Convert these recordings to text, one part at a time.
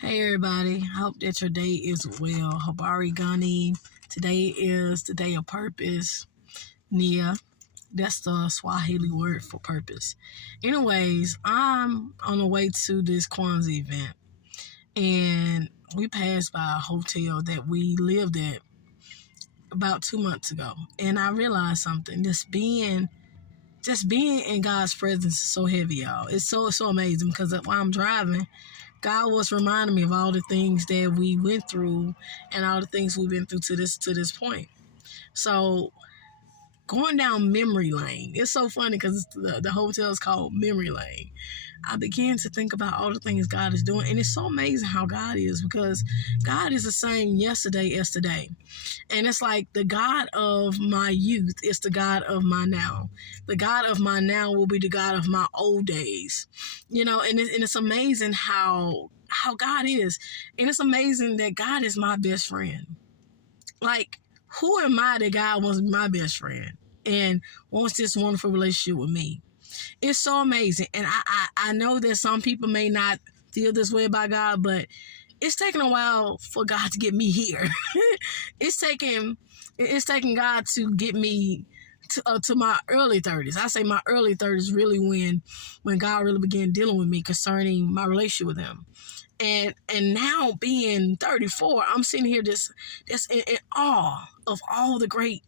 Hey everybody, hope that your day is well. Habari Gani. Today is the day of purpose. Nia. That's the Swahili word for purpose. Anyways, I'm on the way to this Kwanzaa event and we passed by a hotel that we lived at about 2 months ago. And I realized something. Just being in God's presence is so heavy, y'all. It's so amazing because while I'm driving, God was reminding me of all the things that we went through and all the things we've been through to this point. So going down memory lane, it's so funny because the hotel is called Memory Lane. I began to think about all the things God is doing, and it's so amazing how God is, because God is the same yesterday as today. And it's like the God of my youth is the God of my now. The God of my now will be the God of my old days. And it's amazing how God is. And it's amazing that God is my best friend. Like, who am I that God wants to be my best friend and wants this wonderful relationship with me? It's so amazing. And I know that some people may not feel this way about God, but it's taken a while for God to get me here. it's taking God to get me to my early 30s. I say my early 30s really when God really began dealing with me concerning my relationship with Him. And now being 34, I'm sitting here just in awe of all the great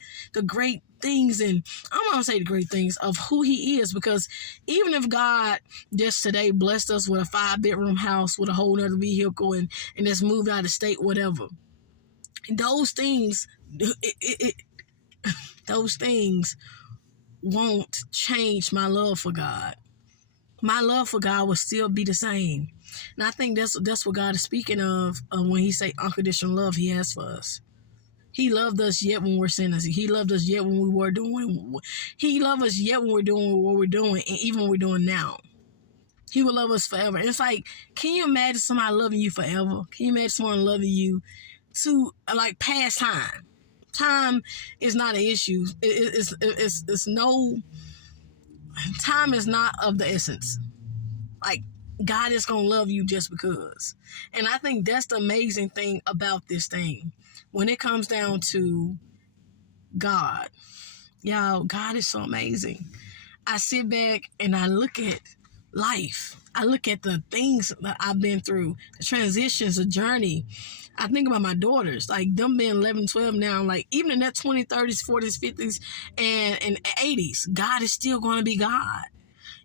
things, and I'm gonna say the great things of who He is, because even if God just today blessed us with a 5-bedroom house with a whole nother vehicle and just moved out of state, whatever, those things those things won't change my love for God. My love for God will still be the same. And I think that's what God is speaking of when He say unconditional love He has for us. He loved us yet when we're sinners. He loved us yet when we were doing. He loved us yet when we're doing what we're doing, and even when we're doing now. He will love us forever. And it's like, can you imagine somebody loving you forever? Can you imagine someone loving you to like past time? Time is not an issue. It's no. Time is not of the essence. Like, God is going to love you just because. And I think that's the amazing thing about this thing. When it comes down to God, y'all, God is so amazing. I sit back and I look at life. I look at the things that I've been through, the transitions, the journey. I think about my daughters, like them being 11, 12 now, like even in that 20s, 30s, 40s, 50s, and 80s, God is still going to be God.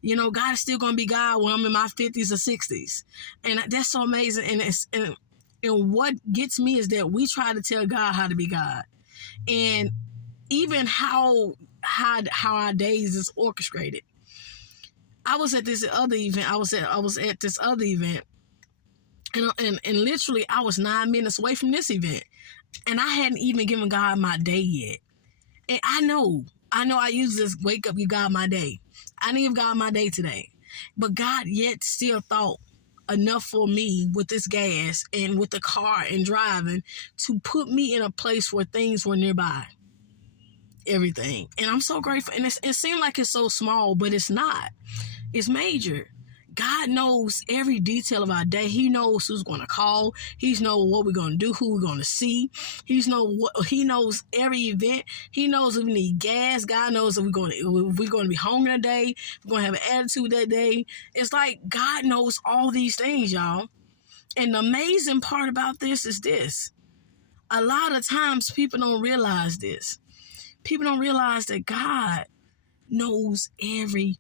God is still going to be God when I'm in my 50s or 60s. And that's so amazing. And what gets me is that we try to tell God how to be God. And even how our days is orchestrated. I was at this other event. I was at this other event. And literally I was 9 minutes away from this event. And I hadn't even given God my day yet. And I know I use this wake up, give God my day. I didn't give God my day today. But God yet still thought enough for me with this gas and with the car and driving to put me in a place where things were nearby. Everything. And I'm so grateful. And it seemed like it's so small, but it's not. It's major. God knows every detail of our day. He knows who's going to call. He knows what we're going to do, who we're going to see. He knows every event. He knows if we need gas. God knows if we're going to be home that day. If we're going to have an attitude that day. It's like God knows all these things, y'all. And the amazing part about this is this. A lot of times people don't realize this. People don't realize that God knows every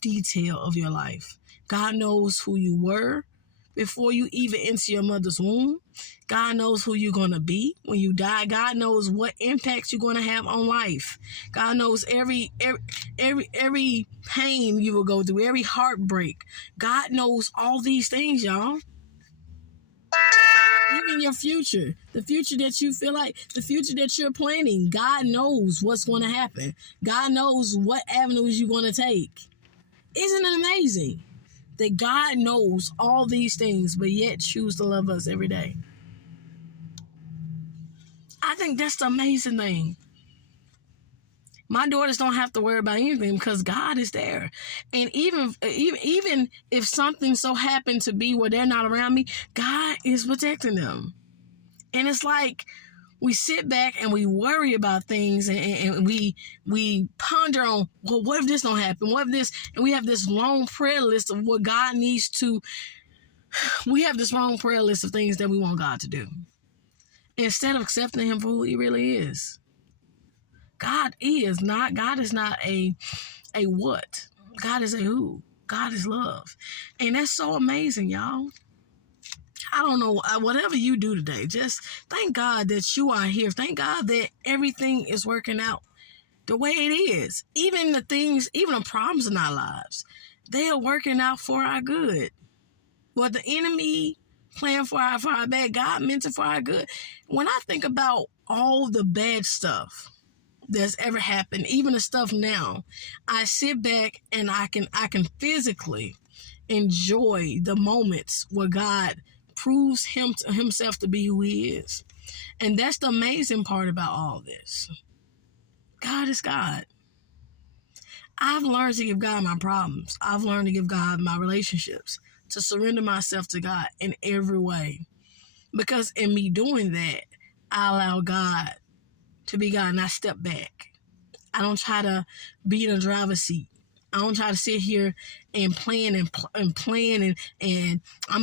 detail of your life. God knows who you were before you even enter your mother's womb. God knows who you're going to be when you die. God knows what impact you're going to have on life. God knows every pain you will go through, every heartbreak. God knows all these things, y'all. Even your future, the future that you feel like, the future that you're planning, God knows what's going to happen. God knows what avenues you're going to take. Isn't it amazing that God knows all these things, but yet choose to love us every day? I think that's the amazing thing. My daughters don't have to worry about anything because God is there. And even if something so happened to be where they're not around me, God is protecting them. And it's like we sit back and we worry about things, and we ponder on, well, what if this don't happen? What if this? And we have this long prayer list of what God needs to. We have this long prayer list of things that we want God to do, instead of accepting Him for who He really is. God is not a what. God is a who. God is love. And that's so amazing, y'all. I don't know, whatever you do today, just thank God that you are here. Thank God that everything is working out the way it is. Even the problems in our lives, they are working out for our good. What the enemy planned for our bad, God meant it for our good. When I think about all the bad stuff that's ever happened, even the stuff now, I sit back and I can physically enjoy the moments where God proves himself to be who He is. And that's the amazing part about all this. God is God. I've learned to give God my problems. I've learned to give God my relationships, to surrender myself to God in every way. Because in me doing that, I allow God to be God, and I step back. I don't try to be in a driver's seat. I don't try to sit here and plan and I'm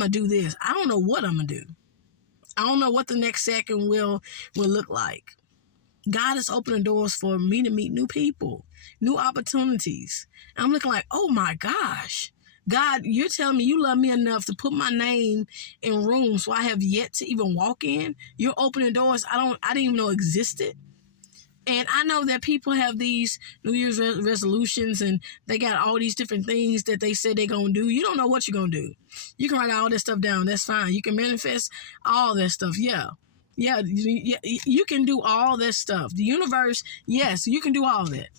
going to do this. I don't know what I'm going to do. I don't know what the next second will look like. God is opening doors for me to meet new people, new opportunities. And I'm looking like, oh my gosh, God, you're telling me you love me enough to put my name in rooms so I have yet to even walk in. You're opening doors I didn't even know existed. And I know that people have these New Year's resolutions, and they got all these different things that they said they're going to do. You don't know what you're going to do. You can write all that stuff down. That's fine. You can manifest all that stuff. Yeah, you can do all that stuff. The universe, yes, you can do all that.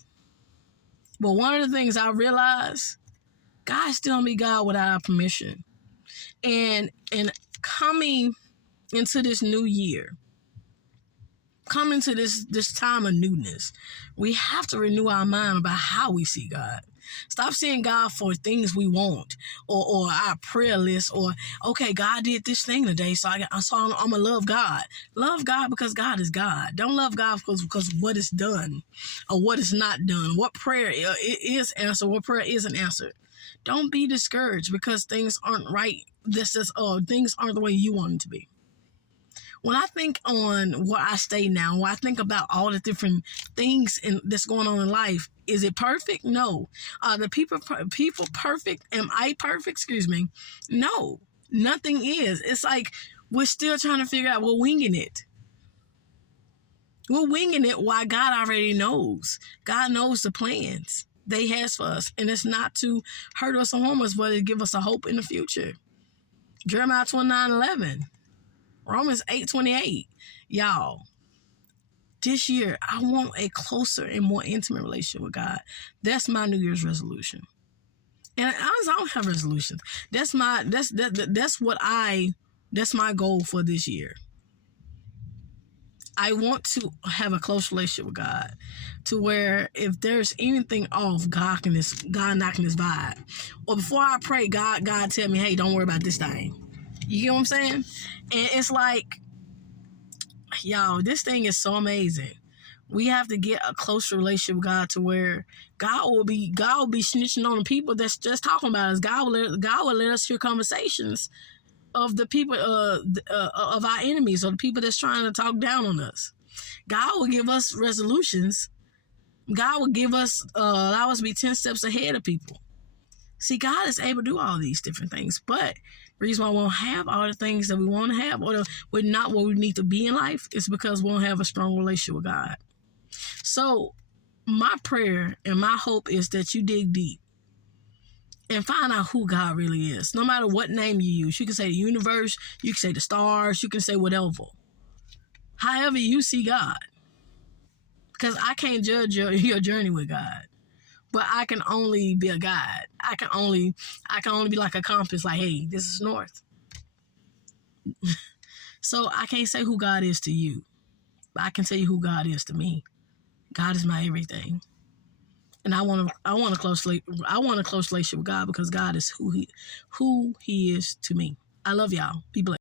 But one of the things I realized, God's telling me God without our permission. And coming into this new year, coming to this time of newness, we have to renew our mind about how we see God. Stop seeing God for things we want, or our prayer list, or okay, God did this thing today, so I'm gonna love God. Love God because God is God. Don't love God because what is done or what is not done. What prayer is answered, what prayer isn't answered. Don't be discouraged because things aren't right. Things aren't the way you want them to be. When I think on where I stay now, when I think about all the different things that's going on in life, is it perfect? No. Are the people perfect? Am I perfect? Excuse me. No, nothing is. It's like we're still trying to figure out. We're winging it. We're winging it while God already knows. God knows the plans that He has for us. And it's not to hurt us or harm us, but to give us a hope in the future. Jeremiah 29:11. Romans 8:28. Y'all, this year, I want a closer and more intimate relationship with God. That's my New Year's resolution. And I don't have resolutions. That's my goal for this year. I want to have a close relationship with God, to where if there's anything off, God knocking His vibe. Or before I pray, God tell me, hey, don't worry about this thing. You get what I'm saying? And it's like, y'all, this thing is so amazing. We have to get a closer relationship with God, to where God will be snitching on the people that's just talking about us. God will let us hear conversations of the people of our enemies, or the people that's trying to talk down on us. God will give us resolutions. God will give us allow us to be 10 steps ahead of people. See, God is able to do all these different things, but the reason why we won't have all the things that we want to have, or we're not where we need to be in life, is because we don't have a strong relationship with God. So my prayer and my hope is that you dig deep and find out who God really is. No matter what name you use. You can say the universe, you can say the stars, you can say whatever. However you see God. Because I can't judge your journey with God. But I can only be a guide. I can only be like a compass, like, hey, this is north. So I can't say who God is to you, but I can tell you who God is to me. God is my everything. And I want a close relationship with God because God is who he is to me. I love y'all. Be blessed.